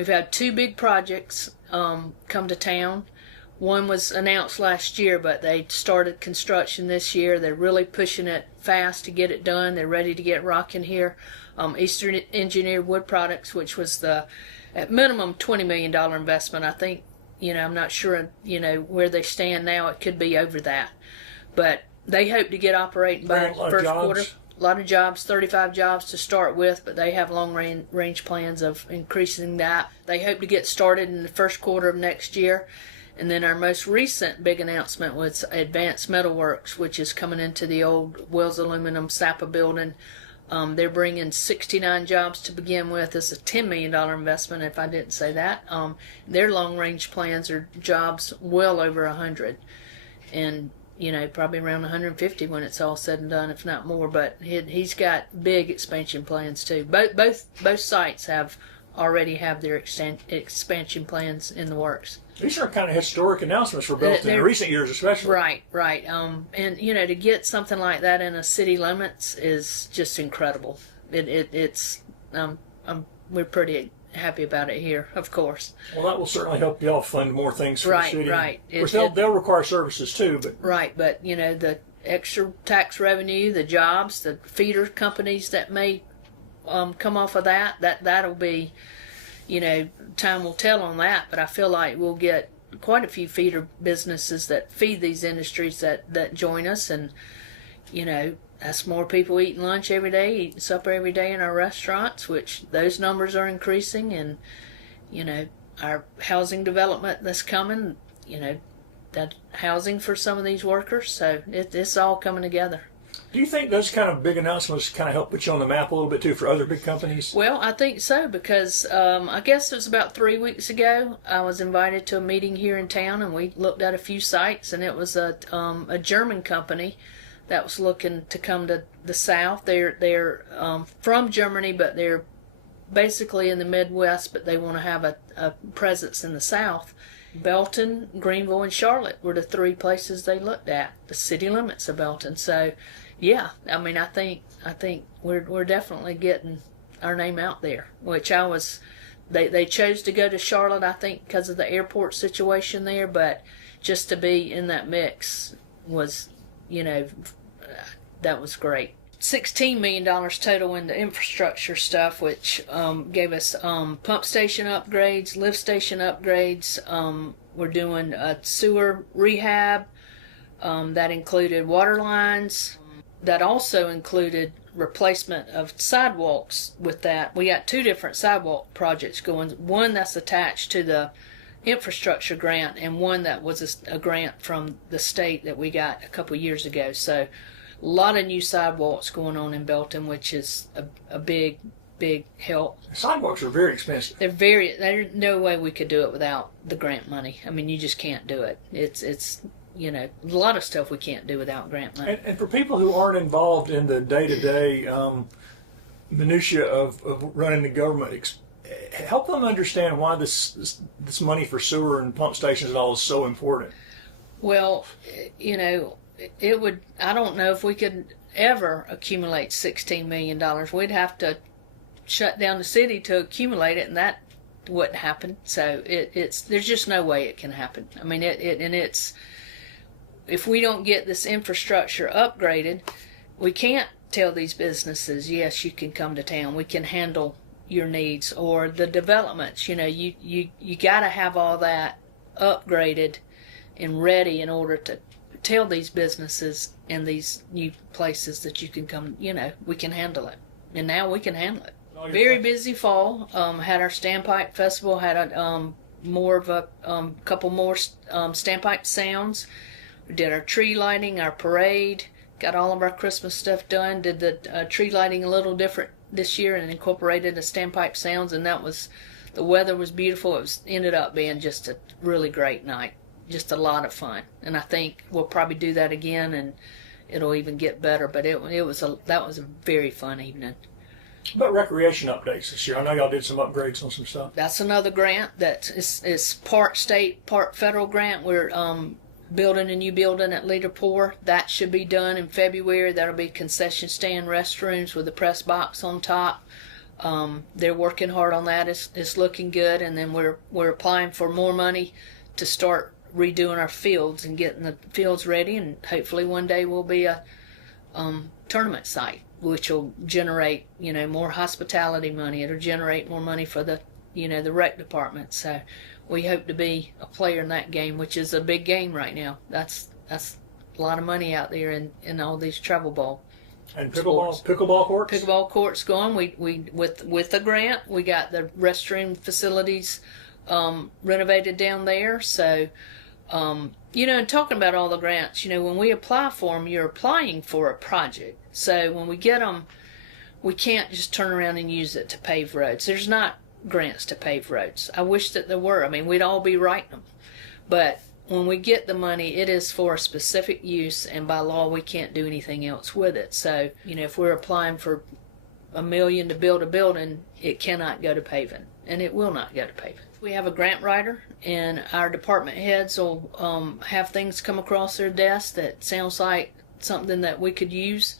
We've had two big projects come to town. One was announced last year, but they started construction this year. They're really pushing it fast to get it done. They're ready to get rocking here. Eastern Engineered Wood Products, which was the, at minimum, $20 million investment. I think, I'm not sure, where they stand now. It could be over that. But they hope to get operating by the first quarter. A lot of jobs, 35 jobs to start with, but they have long range plans of increasing that. They hope to get started in the first quarter of next year. And then our most recent big announcement was Advanced Metalworks, which is coming into the old Wells Aluminum Sapa building. They're bringing 69 jobs to begin with. It's a $10 million investment, if I didn't say that. Their long-range plans are jobs well over 100. And, probably around 150 when it's all said and done, if not more. But he's got big expansion plans, too. Both sites already have their expansion plans in the works. These are kind of historic announcements for Belton in recent years, especially. Right. And to get something like that in a city limits is just incredible. We're pretty happy about it here, of course. Well, that will certainly help y'all fund more things for the city. Right. Of course, they'll require services too, but right. But the extra tax revenue, the jobs, the feeder companies that may come off of that'll be. Time will tell on that, but I feel like we'll get quite a few feeder businesses that feed these industries that join us, and that's more people eating lunch every day, eating supper every day in our restaurants, which those numbers are increasing, and our housing development that's coming, that housing for some of these workers, so it's all coming together. Do you think those kind of big announcements kind of help put you on the map a little bit too for other big companies? Well, I think so, because I guess it was about 3 weeks ago I was invited to a meeting here in town, and we looked at a few sites, and it was a German company that was looking to come to the South. They're from Germany, but they're basically in the Midwest, but they want to have a presence in the South. Belton, Greenville, and Charlotte were the three places they looked at, the city limits of Belton. So, yeah, I think we're definitely getting our name out there. Which they chose to go to Charlotte, I think, because of the airport situation there. But just to be in that mix was, that was great. $16 million total into infrastructure stuff, which gave us pump station upgrades, lift station upgrades. We're doing a sewer rehab that included water lines. That also included replacement of sidewalks with that. We got two different sidewalk projects going. One that's attached to the infrastructure grant, and one that was a grant from the state that we got a couple years ago. So a lot of new sidewalks going on in Belton, which is a big help. Sidewalks are very expensive. There's no way we could do it without the grant money. I mean, you just can't do it. It's a lot of stuff we can't do without grant money. And for people who aren't involved in the day-to-day minutia of running the government, help them understand why this money for sewer and pump stations and all is so important. Well, it would. I don't know if we could ever accumulate $16 million. We'd have to shut down the city to accumulate it, and that wouldn't happen. So there's just no way it can happen. I mean, if we don't get this infrastructure upgraded, we can't tell these businesses, yes, you can come to town. We can handle your needs, or the developments. You got to have all that upgraded and ready in order to tell these businesses in these new places that you can come, we can handle it. And now we can handle it. Very busy fall. Had our Standpipe Festival, had a couple more Standpipe Sounds. We did our tree lighting, our parade, got all of our Christmas stuff done, did the tree lighting a little different this year and incorporated the Standpipe Sounds, and the weather was beautiful. It ended up being just a really great night. Just a lot of fun, and I think we'll probably do that again, and it'll even get better. But that was a very fun evening. But recreation updates this year. I know y'all did some upgrades on some stuff. That's another grant that is part state, part federal grant. We're building a new building at Leaderport. That should be done in February. That'll be concession stand restrooms with a press box on top. They're working hard on that. It's looking good, and then we're applying for more money to start redoing our fields and getting the fields ready, and hopefully one day we'll be a tournament site, which will generate more hospitality money. It'll generate more money for the the rec department. So we hope to be a player in that game, which is a big game right now. That's a lot of money out there in all these travel ball. And pickleball courts. Pickleball courts going. We with a grant, we got the restroom facilities renovated down there. So and talking about all the grants, when we apply for them, you're applying for a project. So when we get them, we can't just turn around and use it to pave roads. There's not grants to pave roads. I wish that there were. I mean, we'd all be writing them. But when we get the money, it is for a specific use, and by law, we can't do anything else with it. So, if we're applying for $1 million to build a building, it cannot go to paving, and it will not go to paving. We have a grant writer, and our department heads will have things come across their desk that sounds like something that we could use.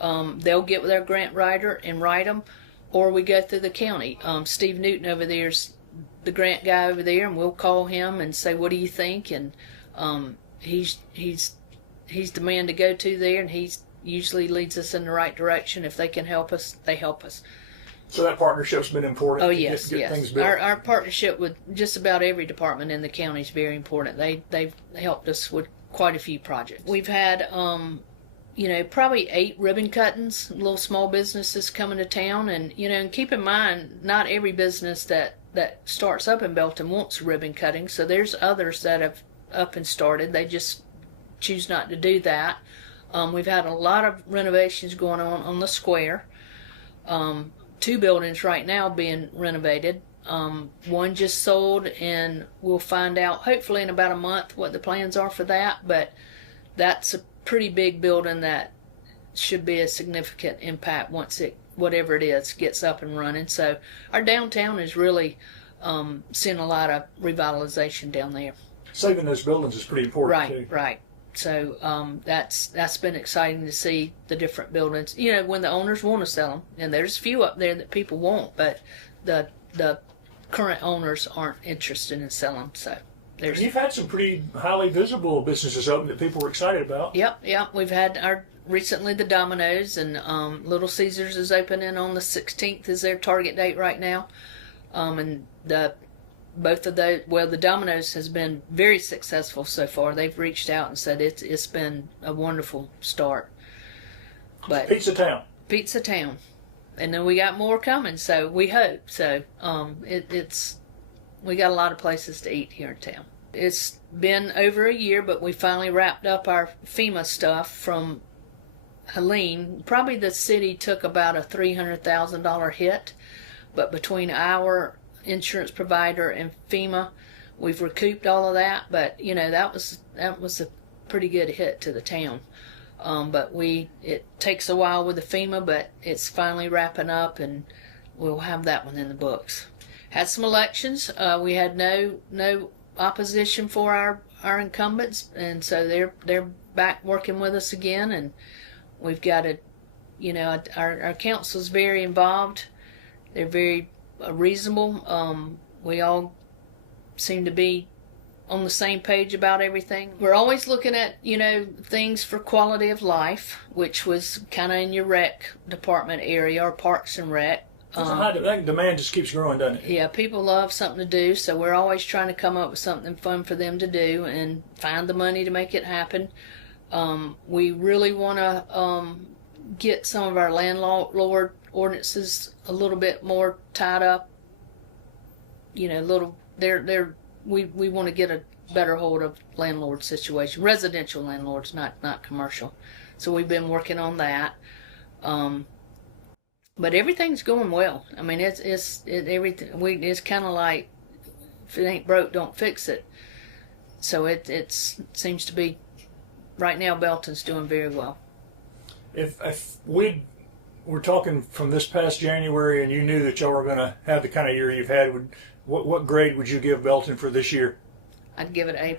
They'll get with our grant writer and write them, or we go through the county. Steve Newton over there's the grant guy over there, and we'll call him and say, what do you think? And he's the man to go to there, and he usually leads us in the right direction. If they can help us, they help us. So that partnership's been important. Oh, to yes, get yes. things built. Our partnership with just about every department in the county is very important. They've helped us with quite a few projects. We've had probably 8 ribbon cuttings, little small businesses coming to town, and keep in mind, not every business that starts up in Belton wants ribbon cutting. So there's others that have up and started. They just choose not to do that. We've had a lot of renovations going on the square. 2 buildings right now being renovated. One just sold, and we'll find out hopefully in about a month what the plans are for that. But that's a pretty big building that should be a significant impact once it, whatever it is, gets up and running. So our downtown is really seeing a lot of revitalization down there. Saving those buildings is pretty important too. Right. So that's been exciting to see the different buildings. When the owners want to sell them, and there's a few up there that people want, but the current owners aren't interested in selling them. So you've had some pretty highly visible businesses open that people were excited about. Yep. We've had recently the Domino's, and Little Caesars is opening on the 16th is their target date right now. And both of those, the Domino's has been very successful so far. They've reached out and said it's been a wonderful start. But Pizza Town. And then we got more coming, so we hope. So we got a lot of places to eat here in town. It's been over a year, but we finally wrapped up our FEMA stuff from Helene. Probably the city took about a $300,000 hit, but between our insurance provider and FEMA, we've recouped all of that. But that was a pretty good hit to the town. But it takes a while with the FEMA, but it's finally wrapping up, and we'll have that one in the books. Had some elections. We had no opposition for our incumbents, and so they're back working with us again. And we've got our council's very involved. They're very reasonable. We all seem to be on the same page about everything. We're always looking at things for quality of life, which was kind of in your rec department area or parks and rec. That demand just keeps growing, doesn't it? Yeah, people love something to do, so we're always trying to come up with something fun for them to do and find the money to make it happen. We really want to get some of our landlord ordinances a little bit more tied up. We want to get a better hold of landlord situation, residential landlords, not commercial. So we've been working on that. But everything's going well. I mean, it's kind of like, if it ain't broke, don't fix it. So it seems to be, right now, Belton's doing very well. If we were talking from this past January and you knew that y'all were going to have the kind of year you've had, what grade would you give Belton for this year? I'd give it A+.